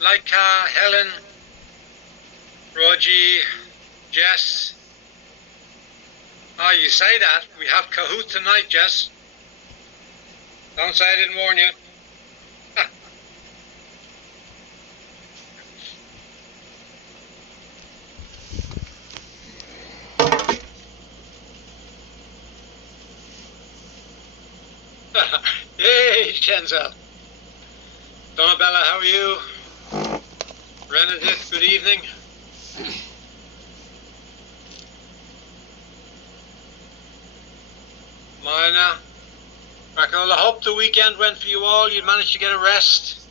Laika, Helen, Rogie, Jess. Oh, you say that. We have Kahoot tonight, Jess. Don't say I didn't warn you. Hey, Chenzel. Donabella, how are you? Renedith, good evening. Mina. Raquel, I hope the weekend went for you all. You managed to get a rest.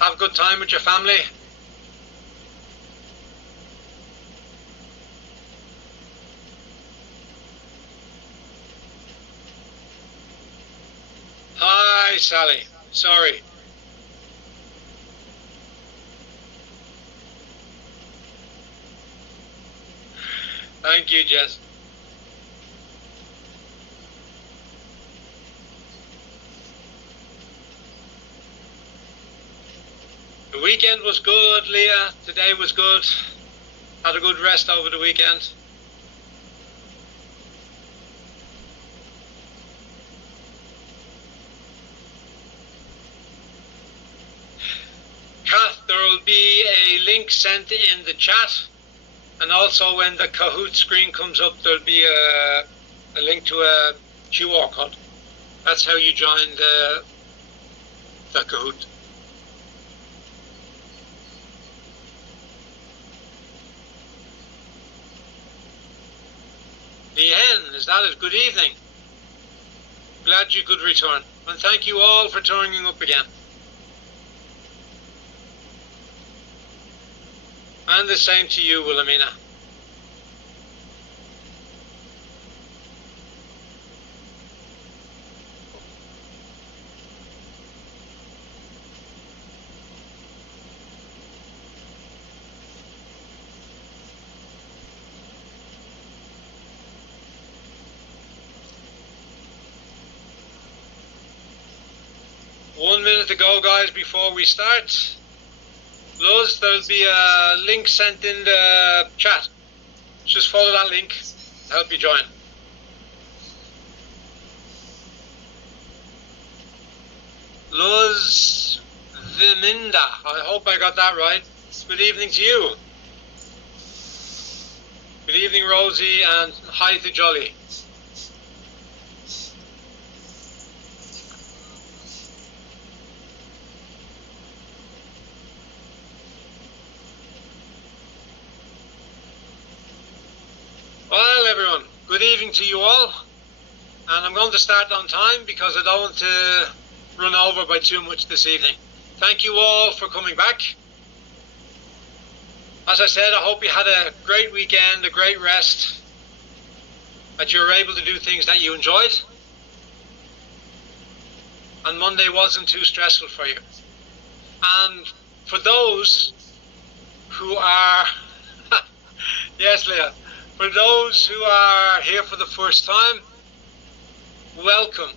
Have a good time with your family. Hi, Sally. Sorry. Thank you, Jess. The weekend was good, Leah. Today was good. Had a good rest over the weekend. Kath, there will be a link sent in the chat, and also when the Kahoot screen comes up, there'll be a link to a QR code. That's how you join the Kahoot. Leanne, is that it? Good evening. Glad you could return. And thank you all for turning up again. And the same to you, Wilhelmina. One minute to go, guys, before we start. Luz, there'll be a link sent in the chat. Just follow that link to help you join. Luz Viminda, I hope I got that right. Good evening to you. Good evening, Rosie, and hi to Jolly. Well, everyone, good evening to you all, and I'm going to start on time because I don't want to run over by too much this evening. Thank you all for coming back. As I said, I hope you had a great weekend, a great rest, that you were able to do things that you enjoyed, and Monday wasn't too stressful for you. And for those who are, yes, Leah, for those who are here for the first time, welcome.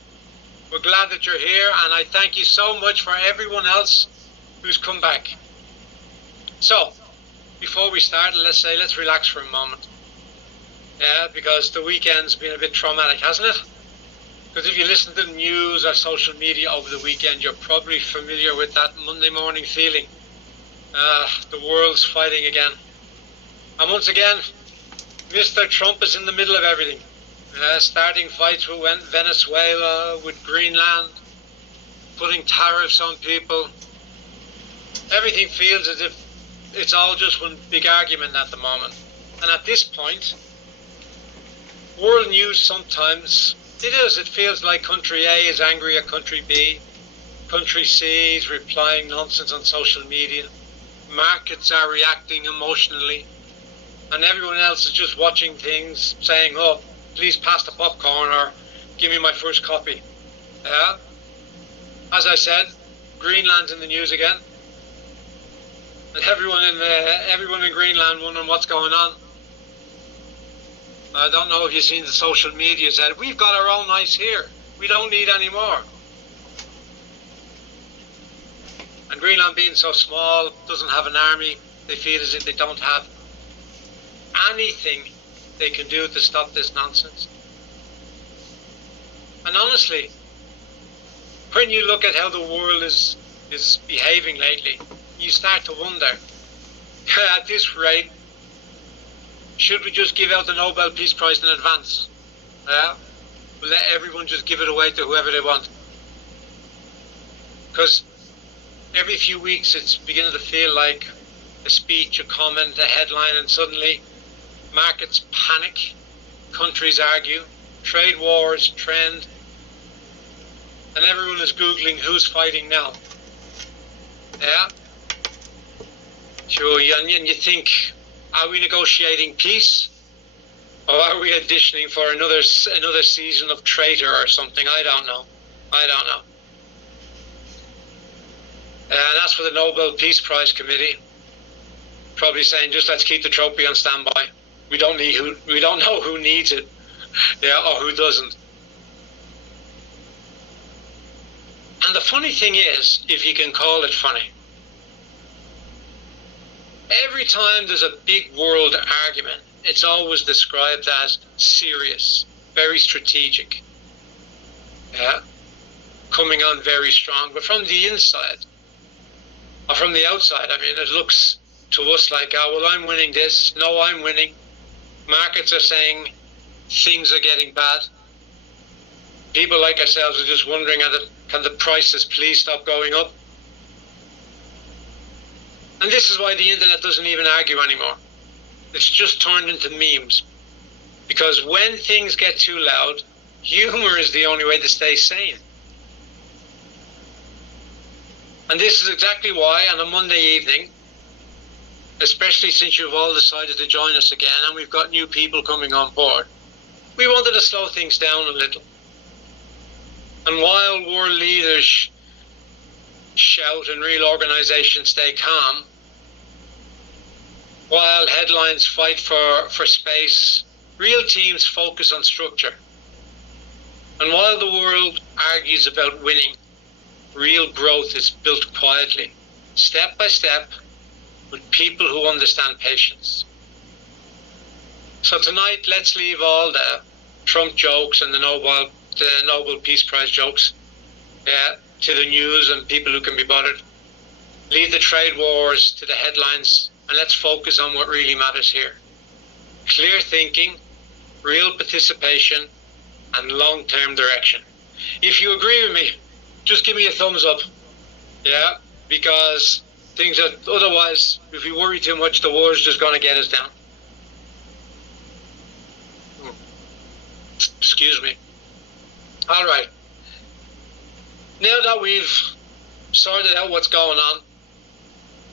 We're glad that you're here, and I thank you so much for everyone else who's come back. So, before we start, let's relax for a moment. Yeah, because the weekend's been a bit traumatic, hasn't it? Because if you listen to the news or social media over the weekend, you're probably familiar with that Monday morning feeling. The world's fighting again. And once again, Mr. Trump is in the middle of everything. Starting fights with Venezuela, with Greenland, putting tariffs on people. Everything feels as if it's all just one big argument at the moment. And at this point, world news sometimes, it feels like country A is angry at country B, country C is replying nonsense on social media, markets are reacting emotionally, and everyone else is just watching things, saying, oh, please pass the popcorn or give me my first copy. Yeah. As I said, Greenland's in the news again. And everyone in Greenland wondering what's going on. I don't know if you've seen the social media said, we've got our own ice here. We don't need any more. And Greenland being so small, doesn't have an army, they feel as if they don't have anything they can do to stop this nonsense. And honestly, when you look at how the world is behaving lately, you start to wonder, at this rate, should we just give out the Nobel Peace Prize in advance? Yeah? We'll let everyone just give it away to whoever they want. Because every few weeks it's beginning to feel like a speech, a comment, a headline, and suddenly markets panic, countries argue, trade wars trend, and everyone is Googling who's fighting now. Yeah? Sure, and you think, are we negotiating peace? Or are we auditioning for another season of Traitor or something? I don't know. And as for the Nobel Peace Prize Committee, probably saying just let's keep the trophy on standby. We don't know who needs it, yeah, or who doesn't. And the funny thing is, if you can call it funny, every time there's a big world argument, it's always described as serious, very strategic, yeah, coming on very strong. But from the inside, or from the outside, I mean, it looks to us like, oh, well, I'm winning this. No, I'm winning. Markets are saying things are getting bad. People like ourselves are just wondering, can the prices please stop going up? And this is why the internet doesn't even argue anymore. It's just turned into memes. Because when things get too loud, humor is the only way to stay sane. And this is exactly why on a Monday evening, especially since you've all decided to join us again and we've got new people coming on board, we wanted to slow things down a little. And while world leaders shout and real organizations stay calm, while headlines fight for space, real teams focus on structure. And while the world argues about winning, real growth is built quietly, step by step, with people who understand patience. So tonight, let's leave all the Trump jokes and the Nobel Peace Prize jokes to the news and people who can be bothered. Leave the trade wars to the headlines, and let's focus on what really matters here. Clear thinking, real participation, and long-term direction. If you agree with me, just give me a thumbs up. Yeah, because things that otherwise, if we worry too much, the war's just going to get us down. Excuse me. All right. Now that we've sorted out what's going on,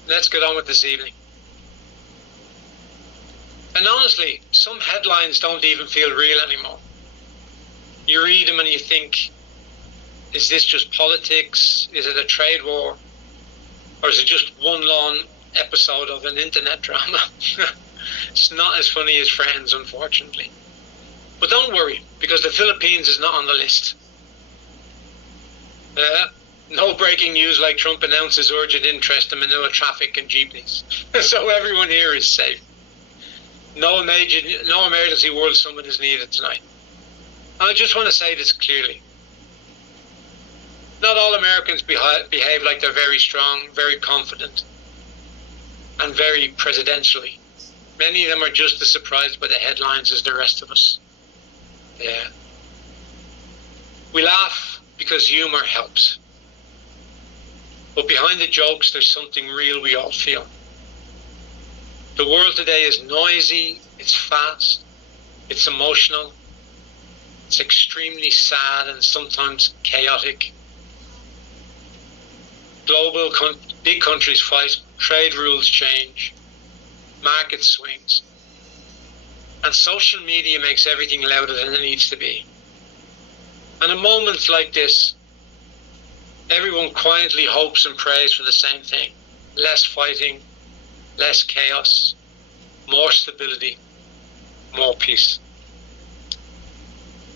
let's get on with this evening. And honestly, some headlines don't even feel real anymore. You read them and you think, is this just politics? Is it a trade war? Or is it just one long episode of an internet drama? It's not as funny as Friends, unfortunately. But don't worry, because the Philippines is not on the list. No breaking news like Trump announces urgent interest in Manila traffic and jeepneys. So everyone here is safe. No emergency world summit is needed tonight. And I just want to say this clearly. Not all Americans behave like they're very strong, very confident, and very presidentially. Many of them are just as surprised by the headlines as the rest of us. Yeah. We laugh because humor helps. But behind the jokes, there's something real we all feel. The world today is noisy, it's fast, it's emotional, it's extremely sad and sometimes chaotic. Big countries fight, trade rules change, market swings, and social media makes everything louder than it needs to be. And in moments like this, everyone quietly hopes and prays for the same thing: less fighting, less chaos, more stability, more peace.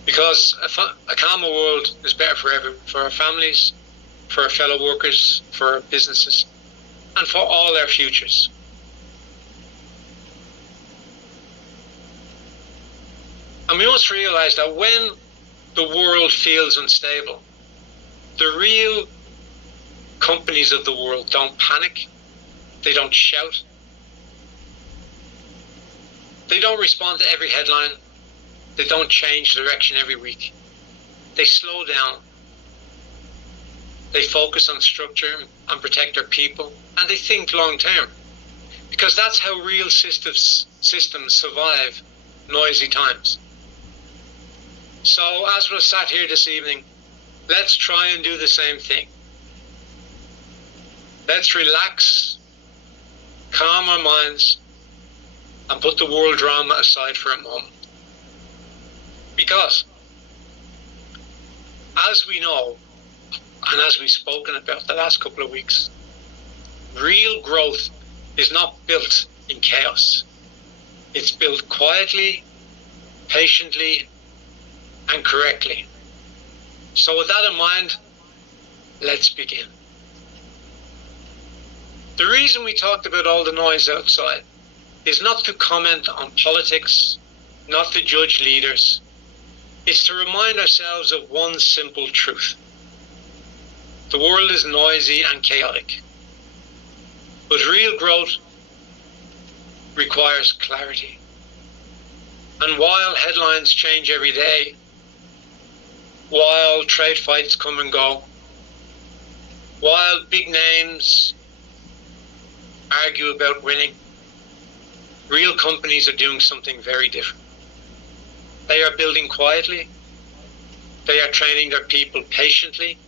Because a calmer world is better for everyone, for our families, for our fellow workers, for our businesses, and for all our futures. And we must realize that when the world feels unstable, the real companies of the world don't panic, they don't shout, they don't respond to every headline, they don't change direction every week. They slow down, they focus on structure and protect their people, and they think long term, because that's how real systems survive noisy times. So as we're sat here this evening, let's try and do the same thing. Let's relax, calm our minds, and put the world drama aside for a moment. Because, as we know, and as we've spoken about the last couple of weeks, real growth is not built in chaos. It's built quietly, patiently, and correctly. So with that in mind, let's begin. The reason we talked about all the noise outside is not to comment on politics, not to judge leaders. It's to remind ourselves of one simple truth. The world is noisy and chaotic, but real growth requires clarity. And while headlines change every day, while trade fights come and go, while big names argue about winning, real companies are doing something very different. They are building quietly, they are training their people patiently,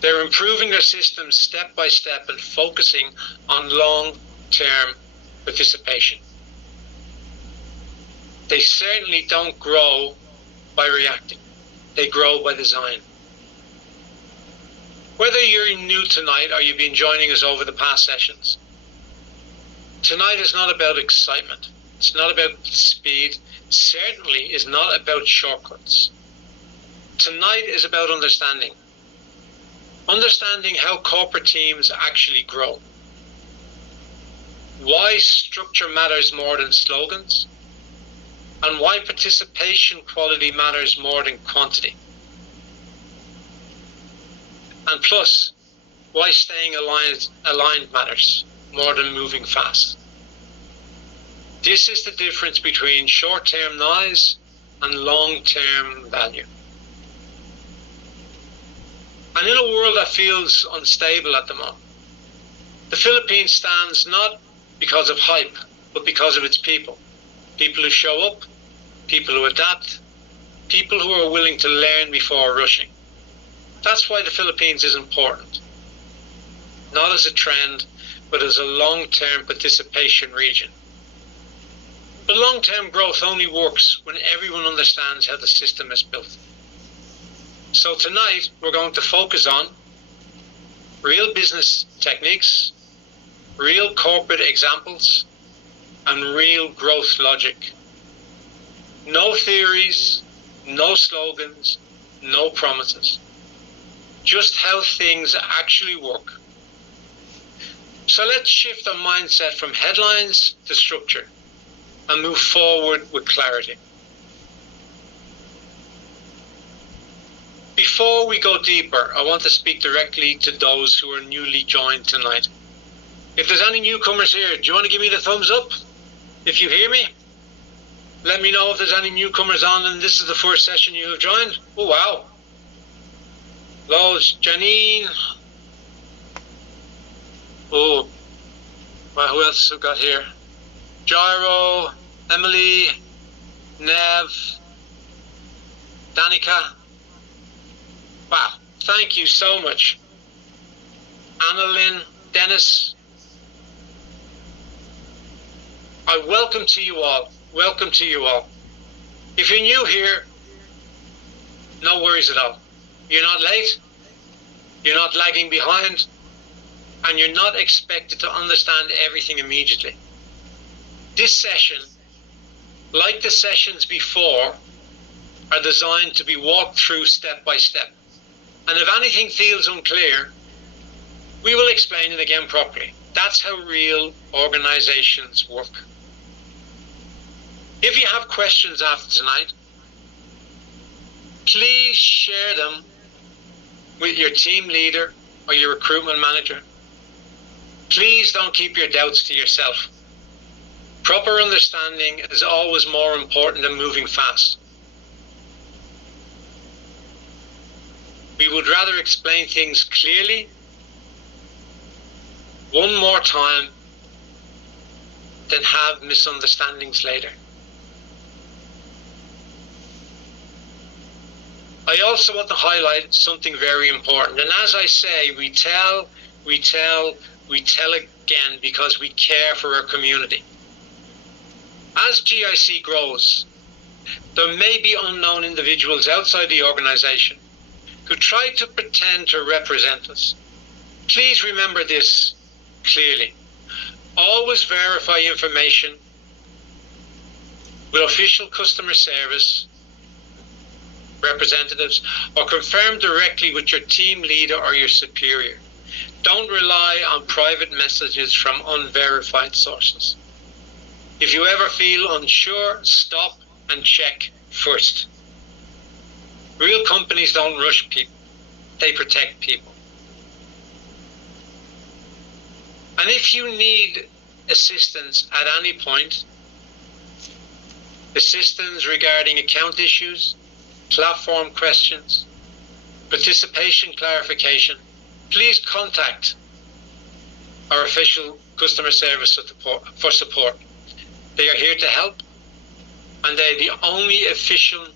they're improving their systems step by step and focusing on long-term participation. They certainly don't grow by reacting. They grow by design. Whether you're new tonight or you've been joining us over the past sessions, tonight is not about excitement. It's not about speed. It certainly is not about shortcuts. Tonight is about understanding. Understanding how corporate teams actually grow. Why structure matters more than slogans. And why participation quality matters more than quantity. And plus, why staying aligned matters more than moving fast. This is the difference between short-term noise and long-term value. And in a world that feels unstable at the moment, the Philippines stands not because of hype, but because of its people. People who show up, people who adapt, people who are willing to learn before rushing. That's why the Philippines is important. Not as a trend, but as a long-term participation region. But long-term growth only works when everyone understands how the system is built. So tonight, we're going to focus on real business techniques, real corporate examples, and real growth logic. No theories, no slogans, no promises. Just how things actually work. So let's shift our mindset from headlines to structure and move forward with clarity. Before we go deeper, I want to speak directly to those who are newly joined tonight. If there's any newcomers here, do you want to give me the thumbs up? If you hear me, let me know if there's any newcomers on and this is the first session you have joined. Oh, wow. Lowe's, Janine. Oh, well, who else have we got here? Gyro, Emily, Nev, Danica. Wow, thank you so much. Annalyn, Dennis. I welcome to you all. Welcome to you all. If you're new here, no worries at all. You're not late, you're not lagging behind, and you're not expected to understand everything immediately. This session, like the sessions before, are designed to be walked through step by step And if anything feels unclear, we will explain it again properly. That's how real organizations work. If you have questions after tonight, please share them with your team leader or your recruitment manager. Please don't keep your doubts to yourself. Proper understanding is always more important than moving fast. We would rather explain things clearly one more time than have misunderstandings later. I also want to highlight something very important. And as I say, we tell again because we care for our community. As GIC grows, there may be unknown individuals outside the organization who try to pretend to represent us. Please remember this clearly. Always verify information with official customer service representatives or confirm directly with your team leader or your superior. Don't rely on private messages from unverified sources. If you ever feel unsure, stop and check first. Real companies don't rush people, they protect people. And if you need assistance at any point, assistance regarding account issues, platform questions, participation clarification, please contact our official customer service for support. They are here to help, and they're the only official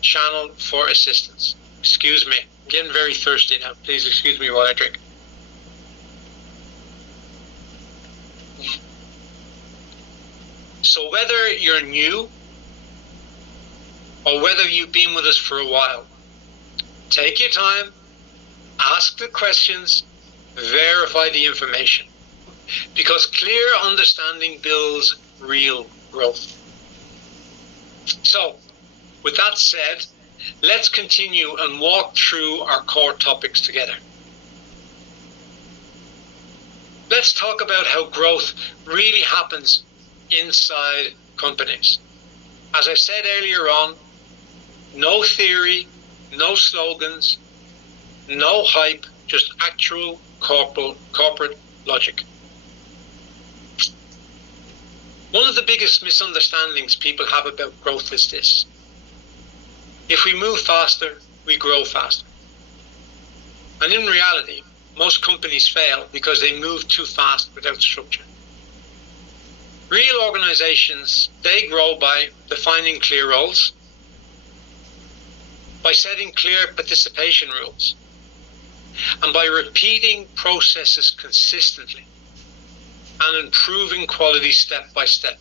channel for assistance. Excuse me, I'm getting very thirsty now. Please excuse me while I drink. So whether you're new or whether you've been with us for a while, take your time, ask the questions, verify the information, because clear understanding builds real growth. So, with that said, let's continue and walk through our core topics together. Let's talk about how growth really happens inside companies. As I said earlier on, no theory, no slogans, no hype, just actual corporate logic. One of the biggest misunderstandings people have about growth is this: if we move faster, we grow faster. And in reality, most companies fail because they move too fast without structure. Real organizations, they grow by defining clear roles, by setting clear participation rules, and by repeating processes consistently and improving quality step by step.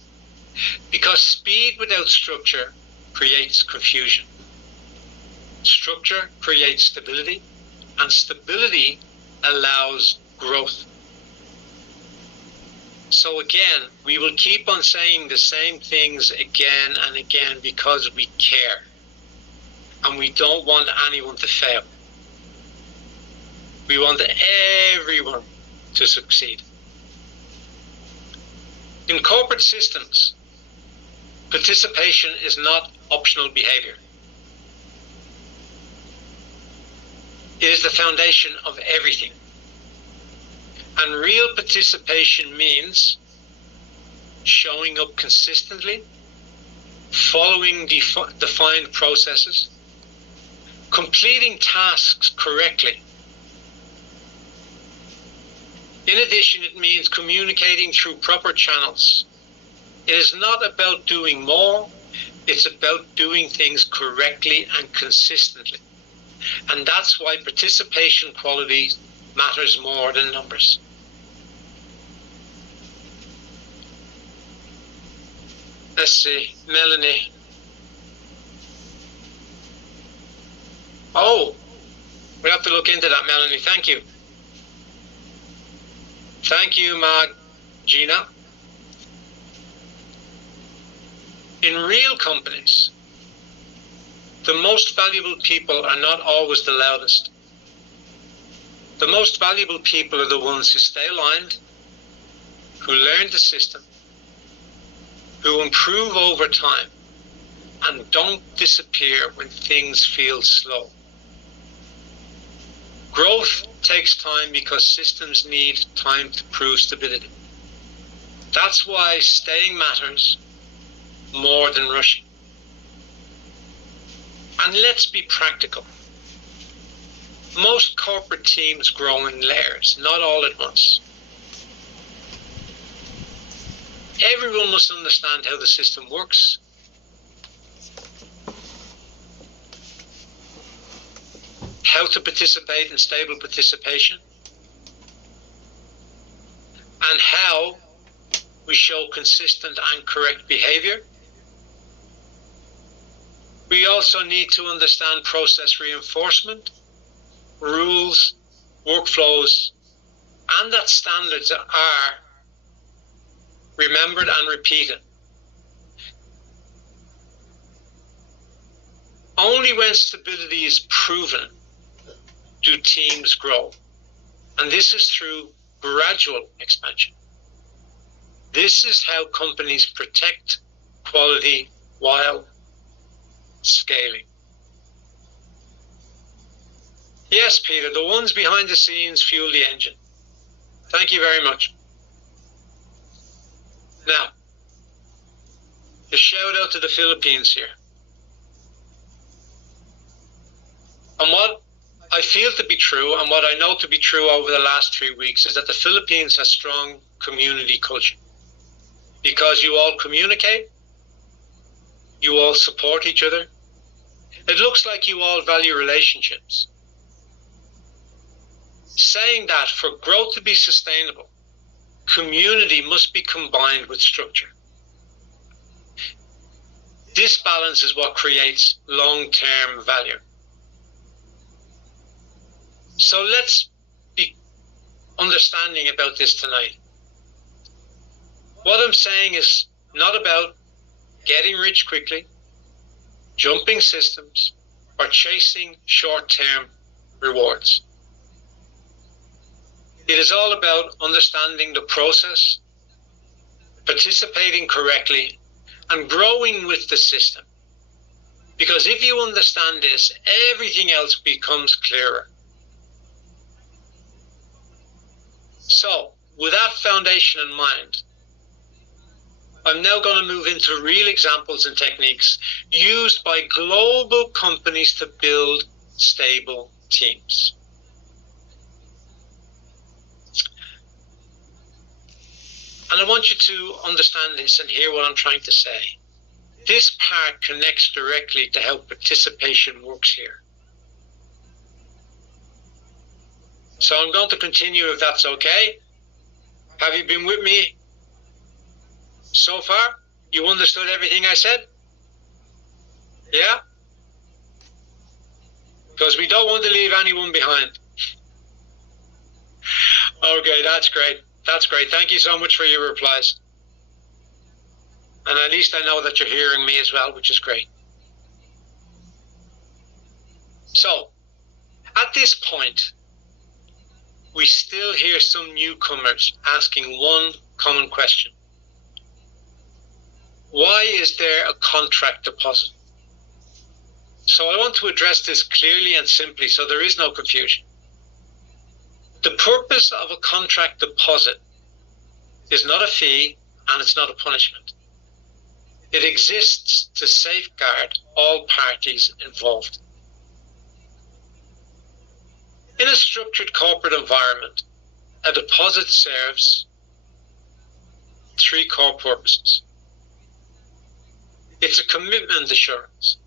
Because speed without structure creates confusion. Structure creates stability, and stability allows growth. So again, we will keep on saying the same things again and again because we care. And we don't want anyone to fail. We want everyone to succeed. In corporate systems, participation is not optional behavior. It is the foundation of everything. And real participation means showing up consistently, following defined processes, completing tasks correctly. In addition, it means communicating through proper channels. It is not about doing more, it's about doing things correctly and consistently. And that's why participation quality matters more than numbers. Let's see, Melanie. Oh, we have to look into that, Melanie. Thank you. Thank you, Gina. In real companies, the most valuable people are not always the loudest. The most valuable people are the ones who stay aligned, who learn the system, who improve over time, and don't disappear when things feel slow. Growth takes time because systems need time to prove stability. That's why staying matters more than rushing. And let's be practical. Most corporate teams grow in layers, not all at once. Everyone must understand how the system works. How to participate in stable participation. And how we show consistent and correct behavior. We also need to understand process reinforcement, rules, workflows, and that standards are remembered and repeated. Only when stability is proven do teams grow, and this is through gradual expansion. This is how companies protect quality while scaling. Yes, Peter, the ones behind the scenes fuel the engine. Thank you very much. Now, a shout out to the Philippines here. And what I feel to be true, and what I know to be true over the last 3 weeks, is that the Philippines has strong community culture. Because you all communicate, you all support each other. It looks like you all value relationships. Saying that for growth to be sustainable, community must be combined with structure. This balance is what creates long-term value. So let's be understanding about this tonight. What I'm saying is not about getting rich quickly, jumping systems, or chasing short-term rewards. It is all about understanding the process, participating correctly, and growing with the system. Because if you understand this, everything else becomes clearer. So, with that foundation in mind, I'm now going to move into real examples and techniques used by global companies to build stable teams. And I want you to understand this and hear what I'm trying to say. This part connects directly to how participation works here. So I'm going to continue if that's okay. Have you been with me so far? You understood everything I said? Yeah? Because we don't want to leave anyone behind. Okay, that's great. That's great. Thank you so much for your replies. And at least I know that you're hearing me as well, which is great. So, at this point, we still hear some newcomers asking one common question. Why is there a contract deposit? So I want to address this clearly and simply so there is no confusion. The purpose of a contract deposit is not a fee and it's not a punishment. It exists to safeguard all parties involved. In a structured corporate environment, a deposit serves three core purposes. It's a commitment assurance.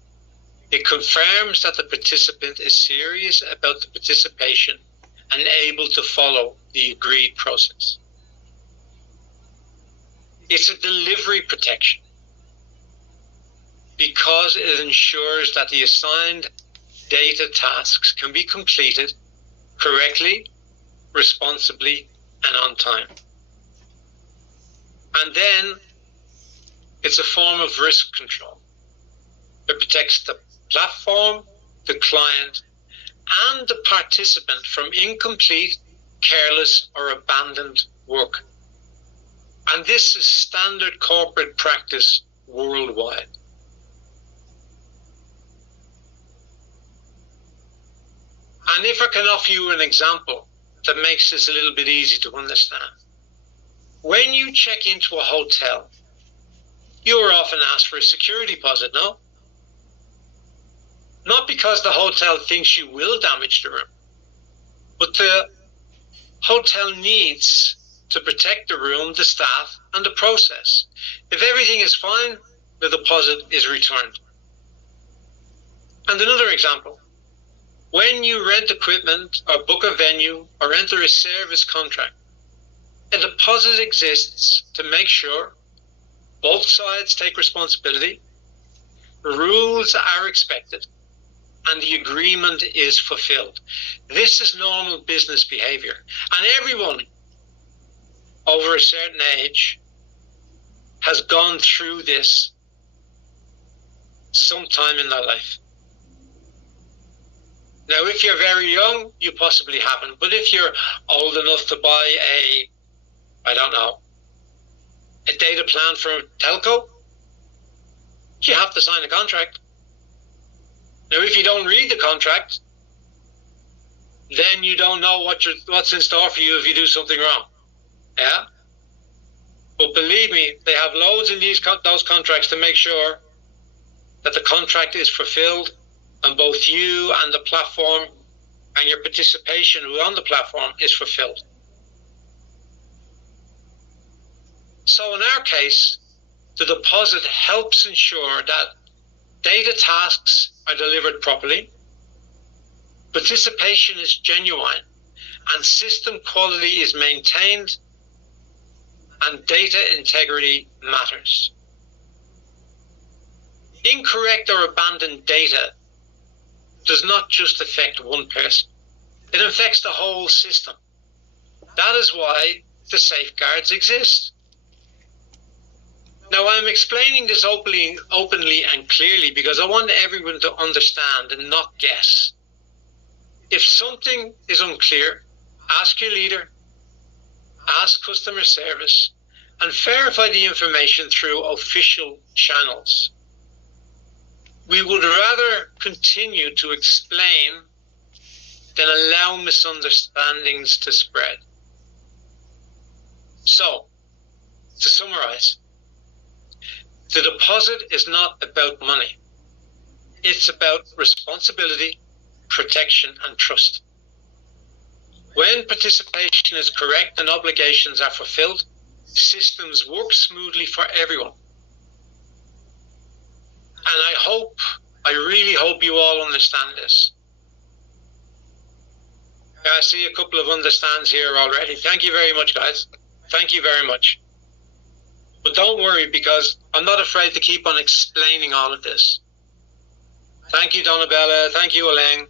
It confirms that the participant is serious about the participation and able to follow the agreed process. It's a delivery protection because it ensures that the assigned data tasks can be completed correctly, responsibly, and on time. And then it's a form of risk control. It protects the platform, the client, and the participant from incomplete, careless, or abandoned work. And this is standard corporate practice worldwide. And if I can offer you an example that makes this a little bit easy to understand. When you check into a hotel, you are often asked for a security deposit, no? Not because the hotel thinks you will damage the room, but the hotel needs to protect the room, the staff, and the process. If everything is fine, the deposit is returned. And another example, when you rent equipment or book a venue or enter a service contract, a deposit exists to make sure both sides take responsibility, rules are expected, and the agreement is fulfilled. This is normal business behavior. And everyone over a certain age has gone through this sometime in their life. Now, if you're very young, you possibly haven't. But if you're old enough to buy a data plan for a telco, you have to sign a contract. Now, if you don't read the contract, then you don't know what's in store for you if you do something wrong. Yeah? But believe me, they have loads in those contracts to make sure that the contract is fulfilled and both you and the platform and your participation on the platform is fulfilled. So in our case, the deposit helps ensure that data tasks are delivered properly, participation is genuine, and system quality is maintained, and data integrity matters. Incorrect or abandoned data does not just affect one person. It affects the whole system. That is why the safeguards exist. Now, I'm explaining this openly and clearly because I want everyone to understand and not guess. If something is unclear, ask your leader, ask customer service, and verify the information through official channels. We would rather continue to explain than allow misunderstandings to spread. So, to summarize, the deposit is not about money. It's about responsibility, protection, and trust. When participation is correct and obligations are fulfilled, systems work smoothly for everyone. And I really hope you all understand this. I see a couple of understands here already. Thank you very much, guys. Thank you very much. But don't worry, because I'm not afraid to keep on explaining all of this. Thank you, Donabella. Thank you, Elaine.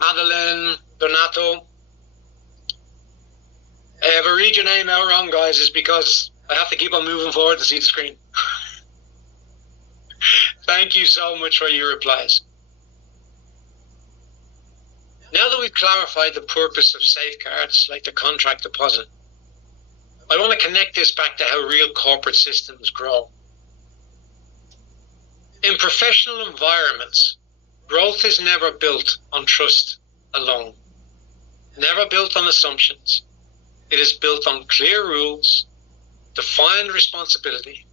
Madeline, Donato. If I read your name out wrong, guys, is because I have to keep on moving forward to see the screen. Thank you so much for your replies. Now that we've clarified the purpose of safeguards, like the contract deposit, I want to connect this back to how real corporate systems grow. In professional environments, growth is never built on trust alone, never built on assumptions. It is built on clear rules, defined responsibility,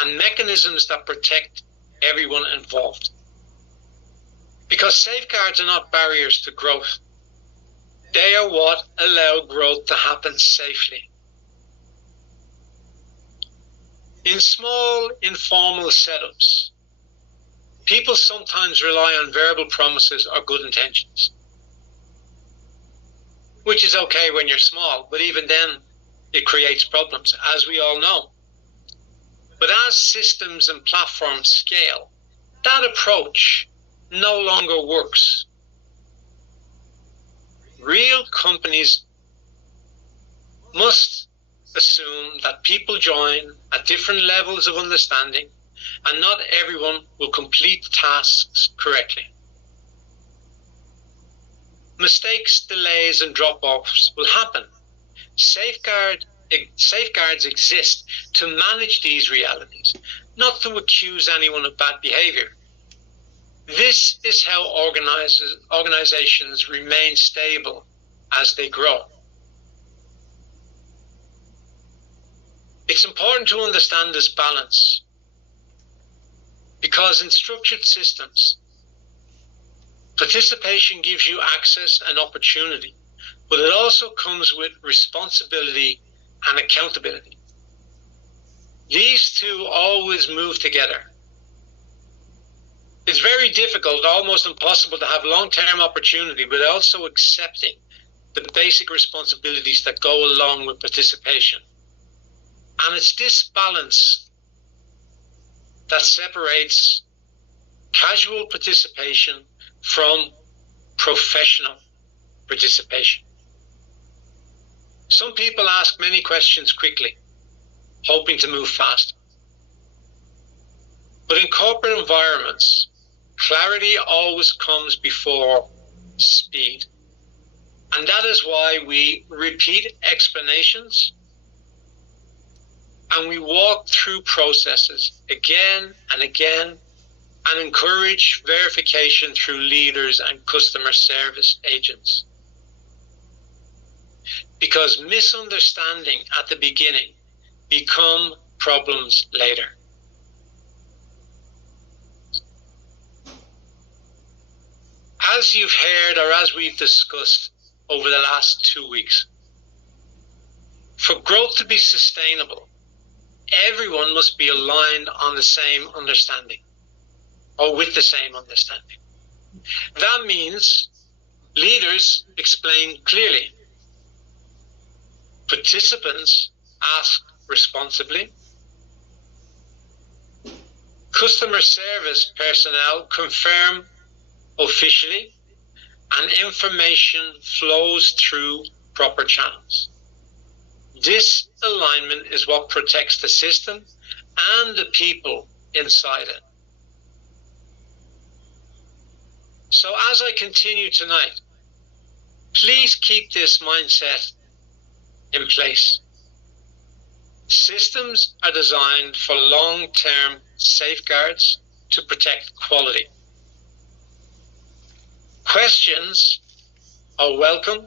and mechanisms that protect everyone involved. Because safeguards are not barriers to growth. They are what allow growth to happen safely. In small, informal setups, people sometimes rely on verbal promises or good intentions, which is okay when you're small, but even then it creates problems, as we all know. But as systems and platforms scale, that approach no longer works. Real companies must assume that people join at different levels of understanding and not everyone will complete the tasks correctly. Mistakes, delays, and drop-offs will happen. Safeguards exist to manage these realities, not to accuse anyone of bad behavior. This is how organizations remain stable as they grow. It's important to understand this balance because in structured systems, participation gives you access and opportunity, but it also comes with responsibility and accountability. These two always move together. It's very difficult, almost impossible, to have long-term opportunity without also accepting the basic responsibilities that go along with participation. And it's this balance that separates casual participation from professional participation. Some people ask many questions quickly, hoping to move fast. But in corporate environments, clarity always comes before speed. And that is why we repeat explanations and we walk through processes again and again and encourage verification through leaders and customer service agents. Because misunderstanding at the beginning become problems later. As you've heard or as we've discussed over the last 2 weeks, for growth to be sustainable, everyone must be aligned on the same understanding or with the same understanding. That means leaders explain clearly, participants ask responsibly, customer service personnel confirm officially, and information flows through proper channels. This alignment is what protects the system and the people inside it. So as I continue tonight, please keep this mindset in place. Systems are designed for long-term safeguards to protect quality. Questions are welcome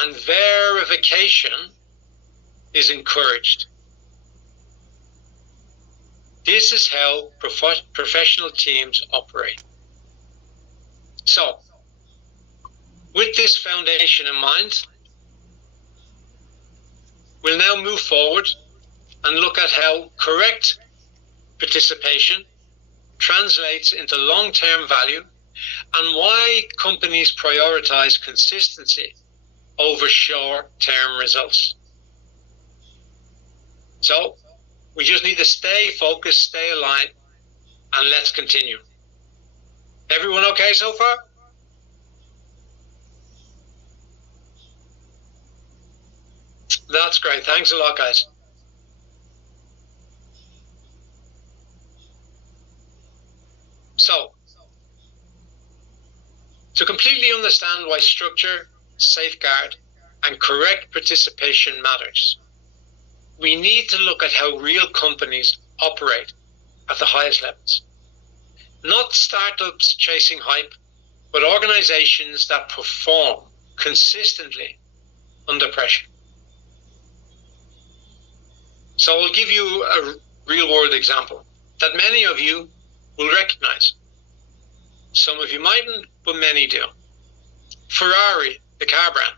and verification is encouraged. This is how professional teams operate. So, with this foundation in mind, we'll now move forward and look at how correct participation translates into long-term value and why companies prioritize consistency over short-term results. So, we just need to stay focused, stay aligned, and let's continue. Everyone okay so far? That's great. Thanks a lot, guys. So, to completely understand why structure, safeguard, and correct participation matters, we need to look at how real companies operate at the highest levels. Not startups chasing hype, but organizations that perform consistently under pressure. So I'll give you a real-world example that many of you will recognize. Some of you mightn't, but many do. Ferrari, the car brand.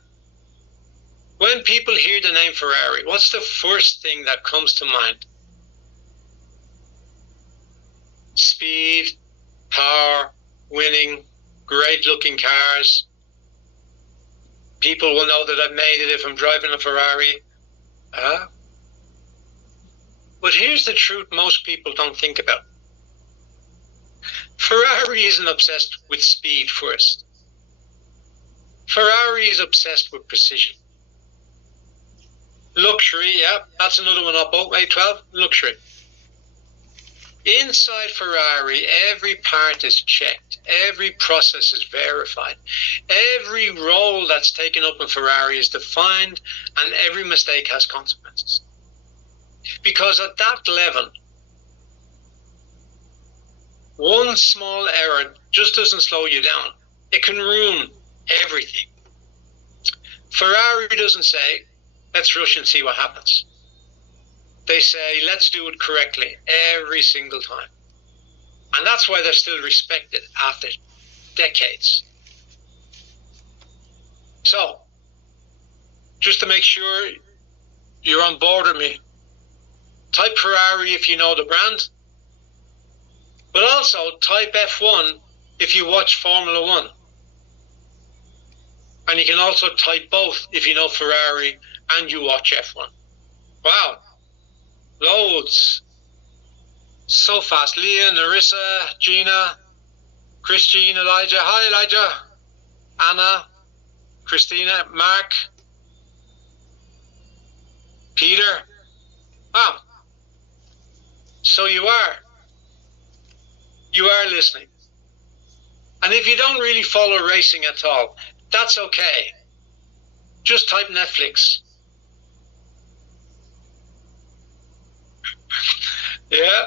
When people hear the name Ferrari, what's the first thing that comes to mind? Speed, power, winning, great-looking cars. People will know that I've made it if I'm driving a Ferrari. But here's the truth most people don't think about. Ferrari isn't obsessed with speed first. Ferrari is obsessed with precision. Luxury, yeah, that's another one up. Oh, A12, luxury. Inside Ferrari, every part is checked. Every process is verified. Every role that's taken up in Ferrari is defined, and every mistake has consequences. Because at that level, one small error just doesn't slow you down. It can ruin everything. Ferrari doesn't say, let's rush and see what happens. They say, let's do it correctly every single time. And that's why they're still respected after decades. So, just to make sure you're on board with me, type Ferrari if you know the brand, but also type F1 if you watch Formula One. And you can also type both if you know Ferrari and you watch F1. Wow. Loads. So fast. Leah, Narissa, Gina, Christine, Elijah. Hi, Elijah. Anna, Christina, Mark, Peter. Wow. So you are listening. And if you don't really follow racing at all, that's okay. Just type Netflix. Yeah.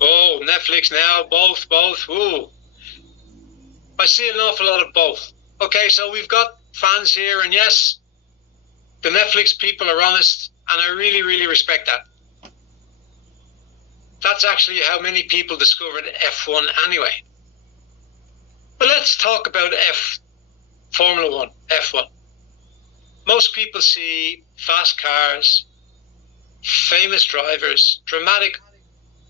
Oh, Netflix now, both. Ooh. I see an awful lot of both. Okay, so we've got fans here, and yes, the Netflix people are honest, and I really, really respect that. That's actually how many people discovered F1 anyway. But let's talk about Formula One, F1. Most people see fast cars, famous drivers, dramatic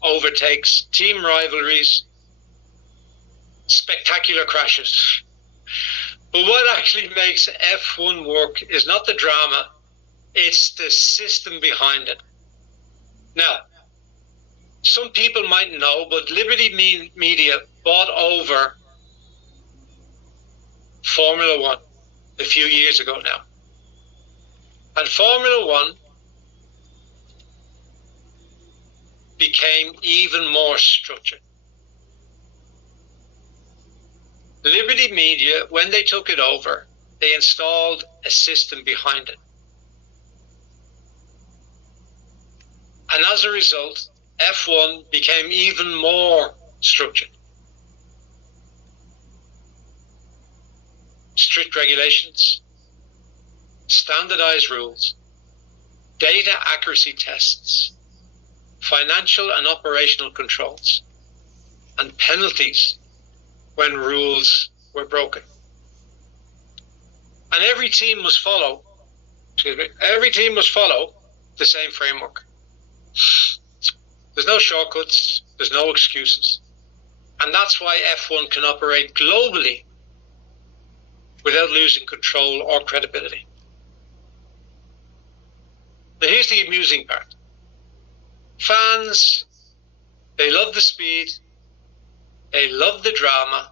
overtakes, team rivalries, spectacular crashes. But what actually makes F1 work is not the drama, it's the system behind it. Now, some people might know, but Liberty Media bought over Formula One a few years ago now. And Formula One became even more structured. Liberty Media, when they took it over, they installed a system behind it. And as a result, F1 became even more structured. Strict regulations, standardized rules, data accuracy tests, financial and operational controls, and penalties when rules were broken. And every team must follow the same framework. There's no shortcuts, there's no excuses. And that's why F1 can operate globally without losing control or credibility. Now here's the amusing part. Fans, they love the speed, they love the drama,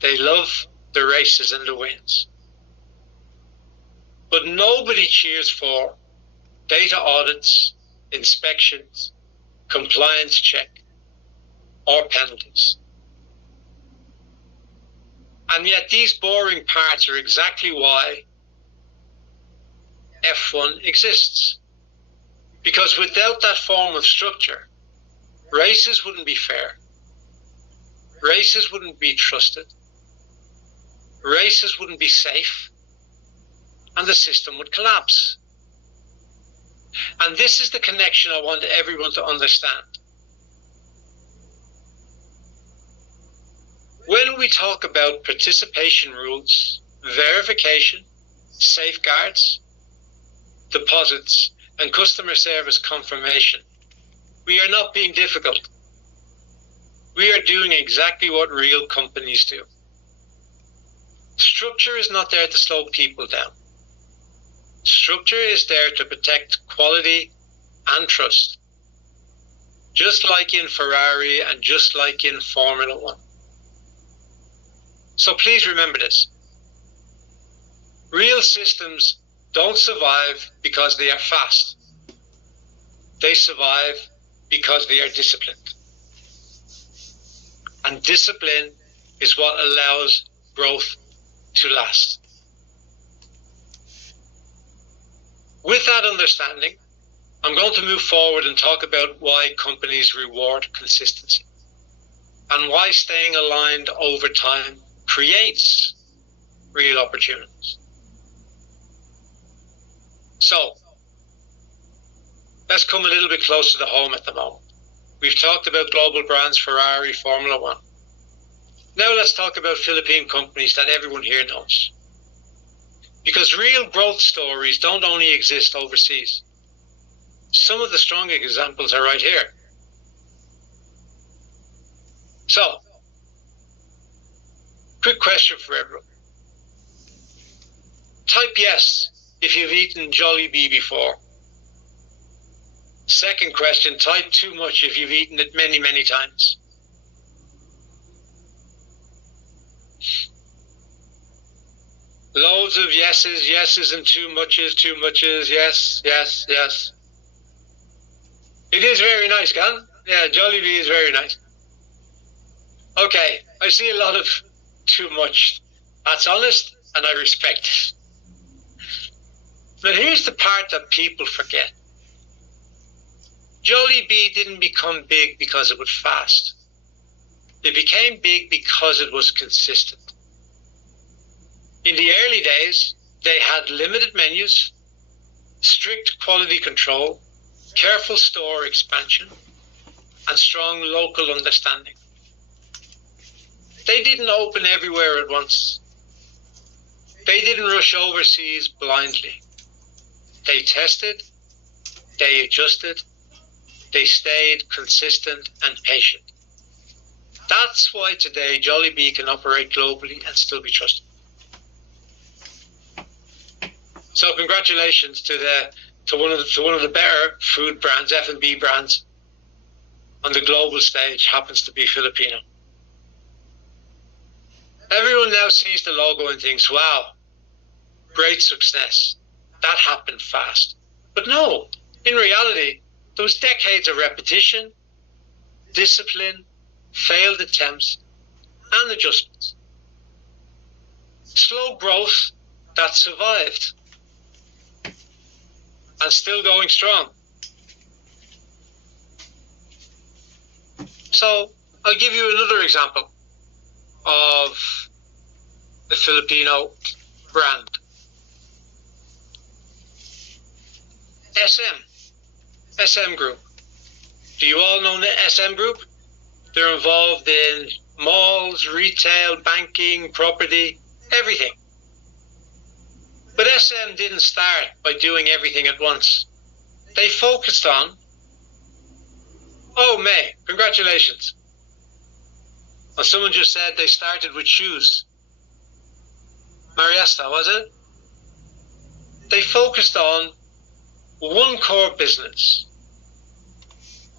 they love the races and the wins. But nobody cheers for data audits, inspections, compliance check, or penalties. And yet these boring parts are exactly why F1 exists. Because without that form of structure, races wouldn't be fair. Races wouldn't be trusted. Races wouldn't be safe. And the system would collapse. And this is the connection I want everyone to understand. When we talk about participation rules, verification, safeguards, deposits, and customer service confirmation, we are not being difficult. We are doing exactly what real companies do. Structure is not there to slow people down. Structure is there to protect quality and trust, just like in Ferrari and just like in Formula One. So please remember this. Real systems don't survive because they are fast. They survive because they are disciplined. And discipline is what allows growth to last. With that understanding, I'm going to move forward and talk about why companies reward consistency and why staying aligned over time creates real opportunities. So, let's come a little bit closer to home at the moment. We've talked about global brands, Ferrari, Formula One. Now let's talk about Philippine companies that everyone here knows. Because real growth stories don't only exist overseas. Some of the strong examples are right here. So, quick question for everyone. Type yes if you've eaten Jollibee before. Second question, type too much if you've eaten it many, many times. Loads of yeses and too muches, yes, yes, yes. It is very nice, Gan. Yeah, Jollibee is very nice. Okay, I see a lot of too much. That's honest, and I respect it. But here's the part that people forget. Jollibee didn't become big because it was fast. It became big because it was consistent. In the early days, they had limited menus, strict quality control, careful store expansion, and strong local understanding. They didn't open everywhere at once. They didn't rush overseas blindly. They tested, they adjusted, they stayed consistent and patient. That's why today Jollibee can operate globally and still be trusted. So congratulations to one of the better food brands, F&B brands on the global stage, happens to be Filipino. Everyone now sees the logo and thinks, wow, great success. That happened fast. But no, in reality, there was decades of repetition, discipline, failed attempts, and adjustments. Slow growth that survived and still going strong. So I'll give you another example of the Filipino brand. SM Group. Do you all know the SM Group? They're involved in malls, retail, banking, property, everything. But SM didn't start by doing everything at once. They focused on, oh May, congratulations. Well, someone just said they started with shoes. Mariesta, was it? They focused on one core business,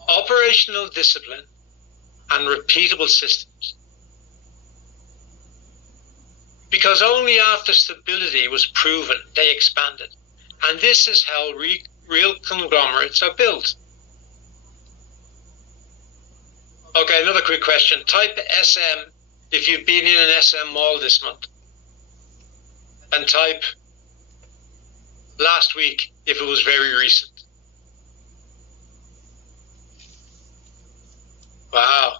operational discipline, and repeatable systems. Because only after stability was proven, they expanded. And this is how real conglomerates are built. Okay, another quick question. Type SM if you've been in an SM mall this month. And type last week if it was very recent. Wow.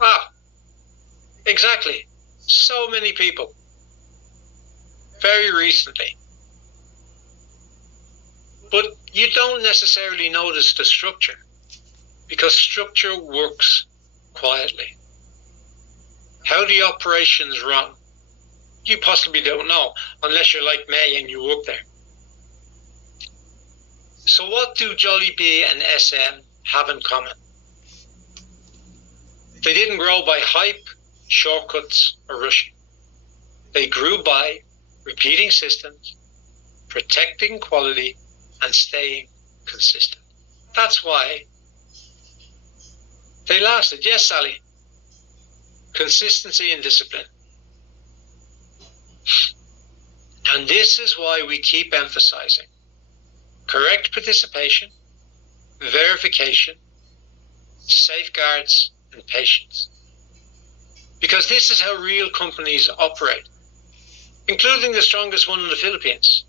Ah, exactly. So many people. Very recently. But you don't necessarily notice the structure because structure works quietly. How the operations run, you possibly don't know unless you're like May and you work there. So what do Jollibee and SM have in common? They didn't grow by hype, shortcuts, or rushing. They grew by repeating systems, protecting quality, and staying consistent. That's why they lasted. Yes, Sally. Consistency and discipline. And this is why we keep emphasizing correct participation, verification, safeguards, and patience. Because this is how real companies operate, including the strongest one in the Philippines.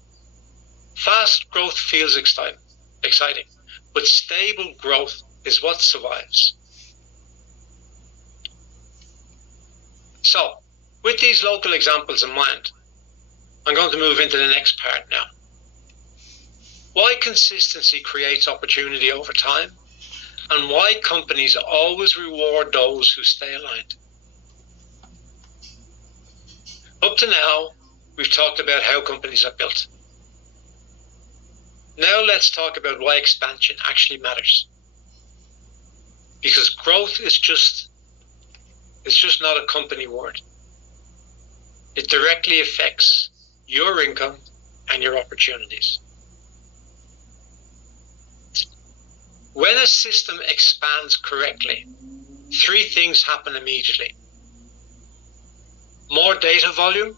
Fast growth feels exciting, but stable growth is what survives. So, with these local examples in mind, I'm going to move into the next part now. Why consistency creates opportunity over time, and why companies always reward those who stay aligned. Up to now, we've talked about how companies are built. Now let's talk about why expansion actually matters. Because growth is just not a company word. It directly affects your income and your opportunities. When a system expands correctly, 3 things happen immediately. More data volume,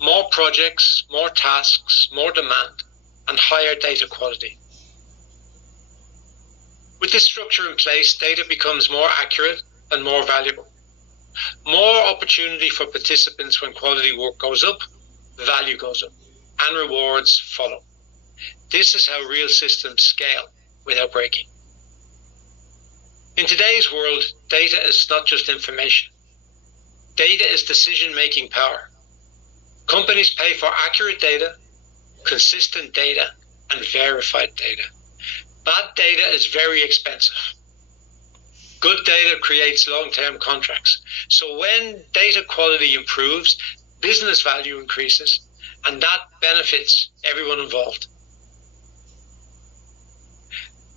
more projects, more tasks, more demand, and higher data quality. With this structure in place, data becomes more accurate and more valuable. More opportunity for participants when quality work goes up, value goes up, and rewards follow. This is how real systems scale without breaking. In today's world, data is not just information. Data is decision-making power. Companies pay for accurate data, consistent data, and verified data. Bad data is very expensive. Good data creates long-term contracts. So when data quality improves, business value increases, and that benefits everyone involved.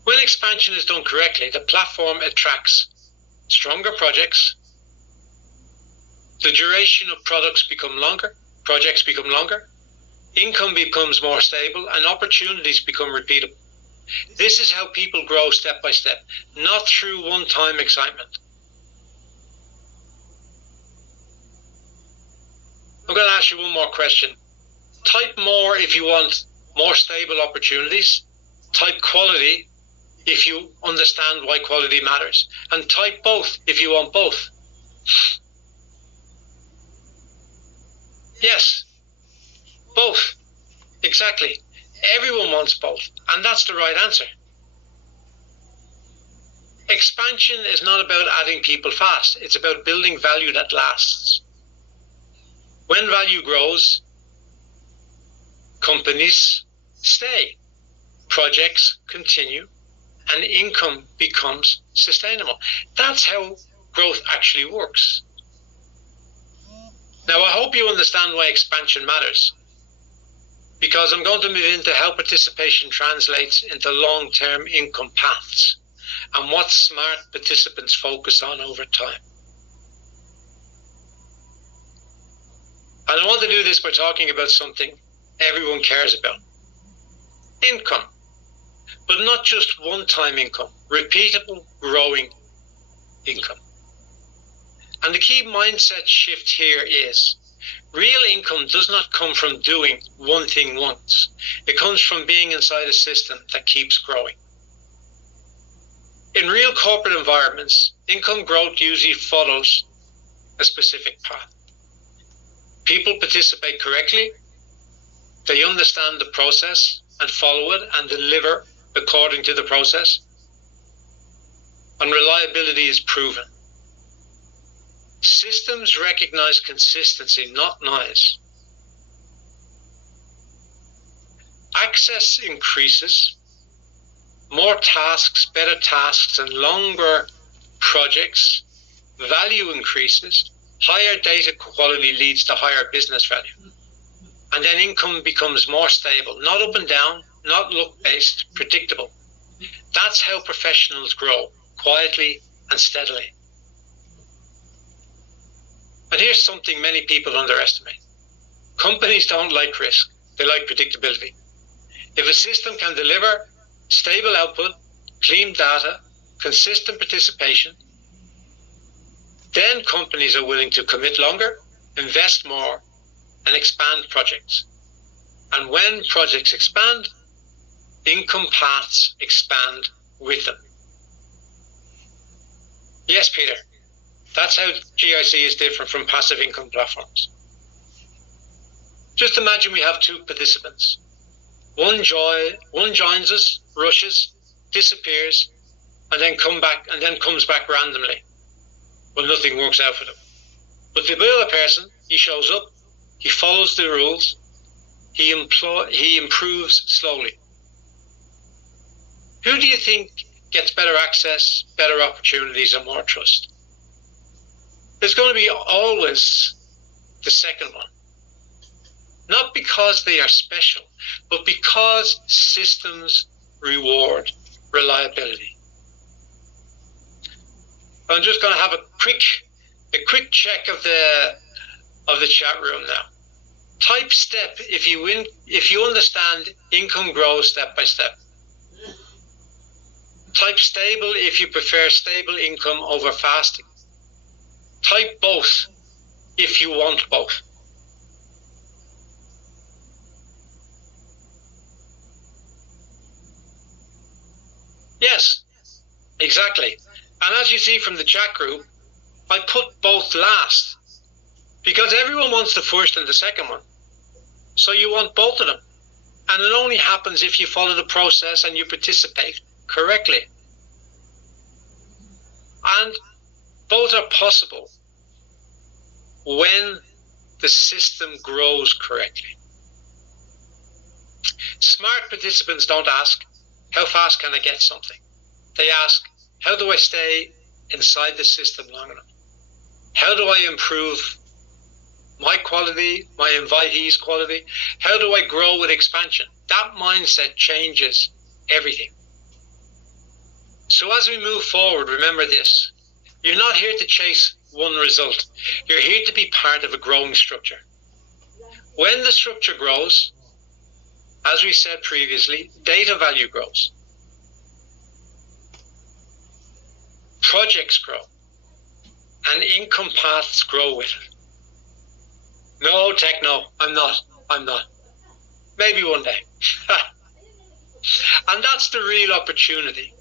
When expansion is done correctly, the platform attracts stronger projects, the duration of projects become longer, income becomes more stable, and opportunities become repeatable. This is how people grow step by step, not through one-time excitement. I'm going to ask you one more question. Type more if you want more stable opportunities. Type quality if you understand why quality matters. And type both if you want both. Yes, both. Exactly. Everyone wants both, and that's the right answer. Expansion is not about adding people fast. It's about building value that lasts. When value grows, companies stay, projects continue, and income becomes sustainable. That's how growth actually works. Now, I hope you understand why expansion matters, because I'm going to move into how participation translates into long-term income paths and what smart participants focus on over time. And I want to do this by talking about something everyone cares about. Income. But not just one-time income, repeatable, growing income. And the key mindset shift here is real income does not come from doing one thing once. It comes from being inside a system that keeps growing. In real corporate environments, income growth usually follows a specific path. People participate correctly, they understand the process and follow it and deliver according to the process, and reliability is proven. Systems recognize consistency, not noise. Access increases, more tasks, better tasks, and longer projects. Value increases, higher data quality leads to higher business value. And then income becomes more stable, not up and down, not luck-based, predictable. That's how professionals grow, quietly and steadily. And here's something many people underestimate. Companies don't like risk, they like predictability. If a system can deliver stable output, clean data, consistent participation, then companies are willing to commit longer, invest more, and expand projects. And when projects expand, income paths expand with them. Yes, Peter, that's how GIC is different from passive income platforms. Just imagine we have two participants. One joins us, rushes, disappears, and then comes back randomly. Well, nothing works out for them. But the other person, he shows up, he follows the rules, he improves slowly. Who do you think gets better access, better opportunities, and more trust? There's going to be always the second one. Not because they are special, but because systems reward reliability. I'm just going to have a quick check of the chat room now. Type step if you understand income grows step by step. Type stable if you prefer stable income over fasting. Type both if you want both. Yes, exactly. And as you see from the chat group, I put both last because everyone wants the first and the second one. So you want both of them. And it only happens if you follow the process and you participate correctly. And both are possible when the system grows correctly. Smart participants don't ask, how fast can I get something? They ask, how do I stay inside the system long enough? How do I improve my quality, my invitees' quality? How do I grow with expansion? That mindset changes everything. So as we move forward, remember this. You're not here to chase one result. You're here to be part of a growing structure. When the structure grows, as we said previously, data value grows. Projects grow. And income paths grow with it. No, techno, I'm not. Maybe one day. And that's the real opportunity.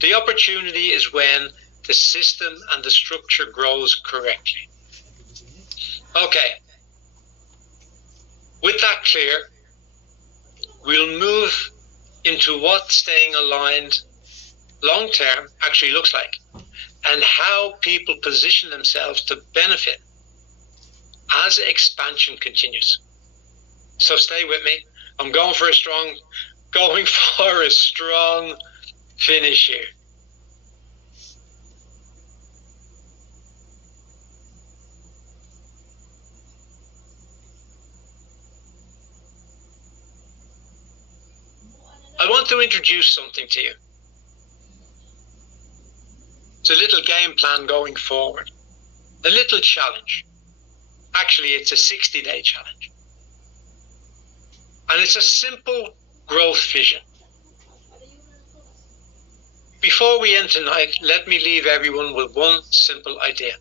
The opportunity is when the system and the structure grows correctly. Okay. With that clear, we'll move into what staying aligned long term actually looks like and how people position themselves to benefit as expansion continues. So stay with me. I'm going for a strong finish here. I want to introduce something to you. It's a little game plan going forward, a little challenge. Actually, it's a 60-day challenge. And it's a simple growth vision. Before we end tonight, let me leave everyone with one simple idea.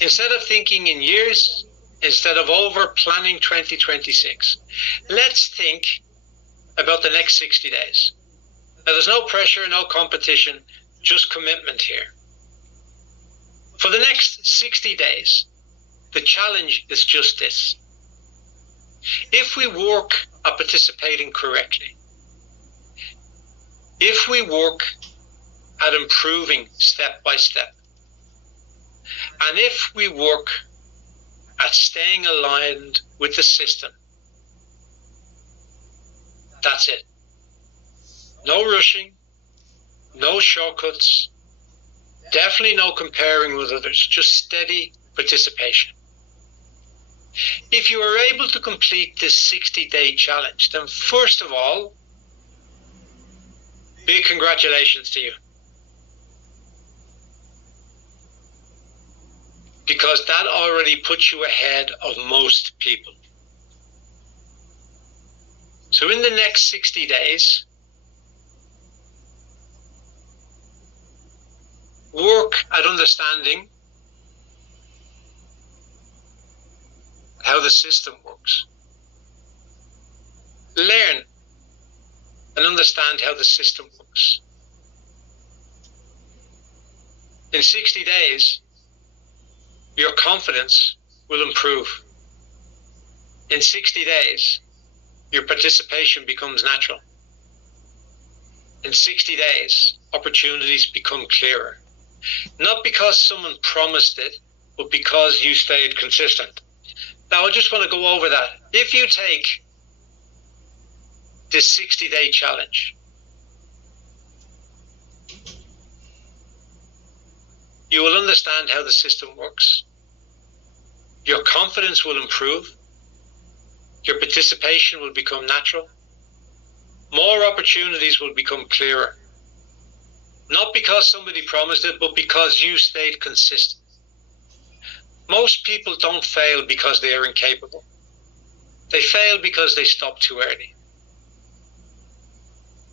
Instead of thinking in years, instead of over planning 2026, let's think about the next 60 days. Now, there's no pressure, no competition, just commitment here. For the next 60 days, the challenge is just this. If we work at participating correctly, if we work at improving step by step, and if we work at staying aligned with the system, that's it. No rushing, no shortcuts, definitely no comparing with others, just steady participation. If you are able to complete this 60-day challenge, then first of all, big congratulations to you. Because that already puts you ahead of most people. So in the next 60 days, work at understanding how the system works. Learn and understand how the system works. In 60 days, your confidence will improve. In 60 days, your participation becomes natural. In 60 days, opportunities become clearer. Not because someone promised it, but because you stayed consistent. Now, I just want to go over that. If you take this 60-day challenge, you will understand how the system works. Your confidence will improve. Your participation will become natural. More opportunities will become clearer. Not because somebody promised it, but because you stayed consistent. Most people don't fail because they are incapable. They fail because they stop too early.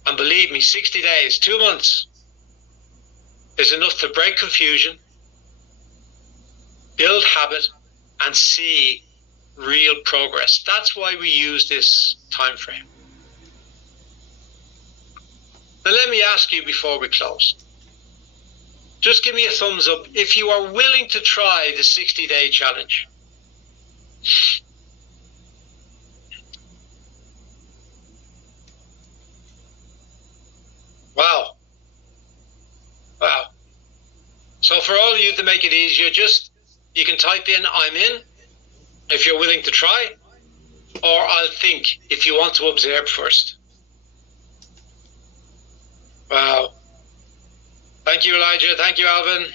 And believe me, 60 days, 2 months, is enough to break confusion, build habit, and see real progress. That's why we use this time frame. Now let me ask you before we close. Just give me a thumbs up if you are willing to try the 60-day challenge. Wow. Wow. So for all of you, to make it easier, you can type in "I'm in" if you're willing to try, or "I'll think" if you want to observe first. Wow. Thank you, Elijah. Thank you, Alvin.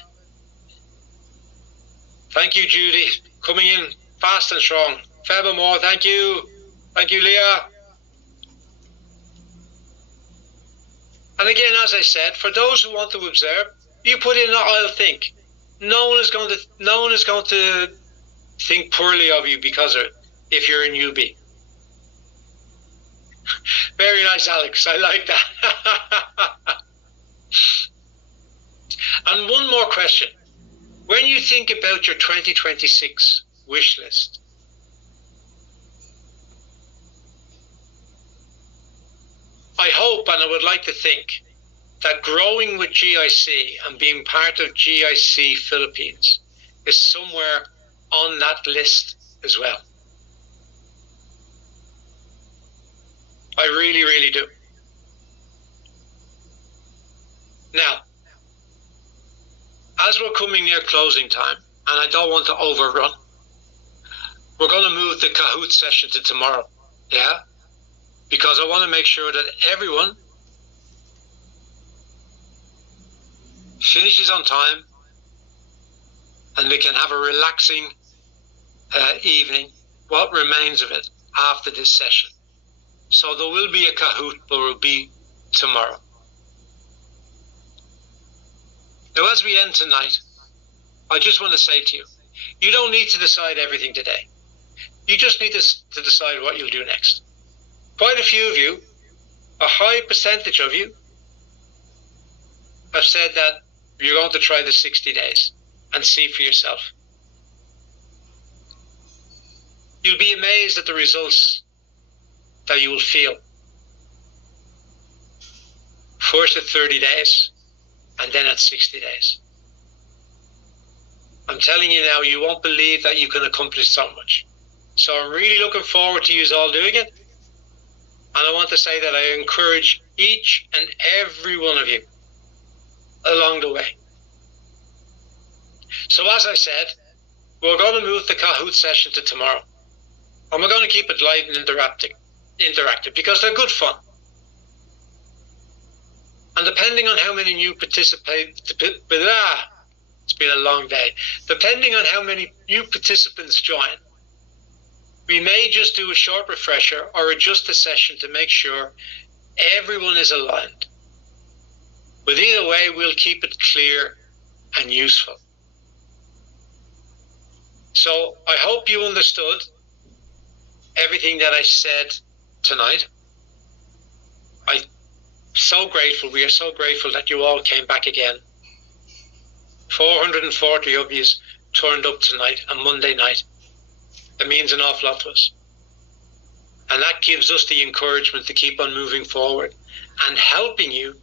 Thank you, Judy, coming in fast and strong. Faber Moore, thank you. Thank you, Leah. And again, as I said, for those who want to observe, you put in "I'll think." No one is going to think poorly of you because of it if you're a newbie. Very nice, Alex. I like that. And one more question. When you think about your 2026 wish list, I hope and I would like to think that growing with GIC and being part of GIC Philippines is somewhere on that list as well. I really, really do. Now, as we're coming near closing time, and I don't want to overrun, we're going to move the Kahoot session to tomorrow, yeah? Because I want to make sure that everyone finishes on time and they can have a relaxing evening, what remains of it, after this session. So there will be a Kahoot, but it will be tomorrow. Now, as we end tonight, I just want to say to you, you don't need to decide everything today. You just need to decide what you'll do next. Quite a few of you, a high percentage of you, have said that you're going to try the 60 days and see for yourself. You'll be amazed at the results that you will feel. First at 30 days, and then at 60 days. I'm telling you now, you won't believe that you can accomplish so much. So I'm really looking forward to you all doing it. And I want to say that I encourage each and every one of you along the way. So as I said, we're going to move the Kahoot session to tomorrow. And we're going to keep it light and interactive because they're good fun. And depending on how many new participate, it's been a long day. Depending on how many new participants join, we may just do a short refresher or adjust the session to make sure everyone is aligned. But either way, we'll keep it clear and useful. So I hope you understood everything that I said tonight. I'm so grateful. We are so grateful that you all came back again. 440 of you turned up tonight on Monday night. It means an awful lot to us. And that gives us the encouragement to keep on moving forward and helping you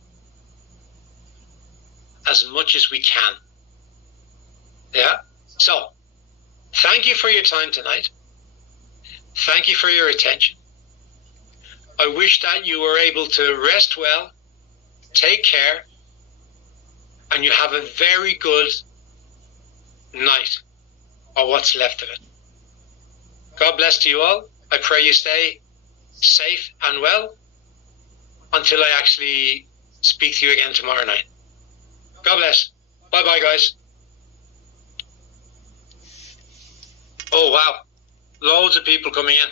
as much as we can. Yeah? So, thank you for your time tonight. Thank you for your attention. I wish that you were able to rest well, take care, and you have a very good night, or what's left of it. God bless to you all. I pray you stay safe and well until I actually speak to you again tomorrow night. God bless. Bye-bye, guys. Oh, wow. Loads of people coming in.